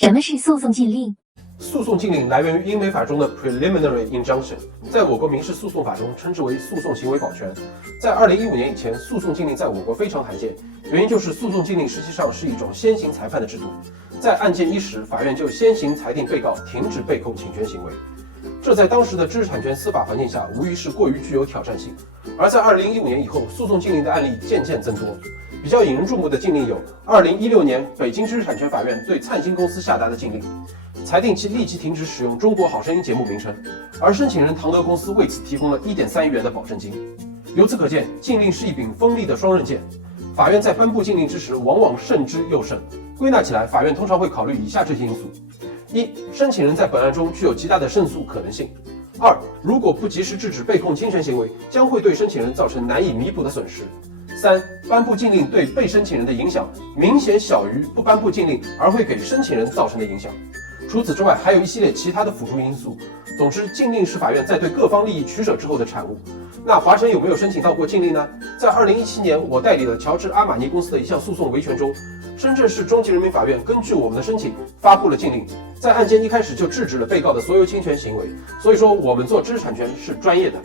什么是诉讼禁令？诉讼禁令来源于英美法中的 preliminary injunction， 在我国民事诉讼法中称之为诉讼行为保全。在2015年以前，诉讼禁令在我国非常罕见，原因就是诉讼禁令实际上是一种先行裁判的制度，在案件伊始，法院就先行裁定被告停止被控侵权行为。这在当时的知识产权司法环境下，无疑是过于具有挑战性。而在2015年以后，诉讼禁令的案例渐渐增多。比较引人注目的禁令有2016年北京知识产权法院对灿星公司下达的禁令，裁定其立即停止使用《中国好声音》节目名称，而申请人唐德公司为此提供了1.3亿元的保证金。由此可见，禁令是一柄锋利的双刃剑。法院在颁布禁令之时，往往慎之又慎。归纳起来，法院通常会考虑以下这些因素：一、申请人在本案中具有极大的胜诉可能性；二、如果不及时制止被控侵权行为，将会对申请人造成难以弥补的损失；三、颁布禁令对被申请人的影响明显小于不颁布禁令而会给申请人造成的影响。除此之外，还有一系列其他的辅助因素。总之，禁令是法院在对各方利益取舍之后的产物。那华晨有没有申请到过禁令呢？在2017年，我代理了乔治阿玛尼公司的一项诉讼维权中，深圳市中级人民法院根据我们的申请发布了禁令，在案件一开始就制止了被告的所有侵权行为。所以说，我们做知识产权是专业的。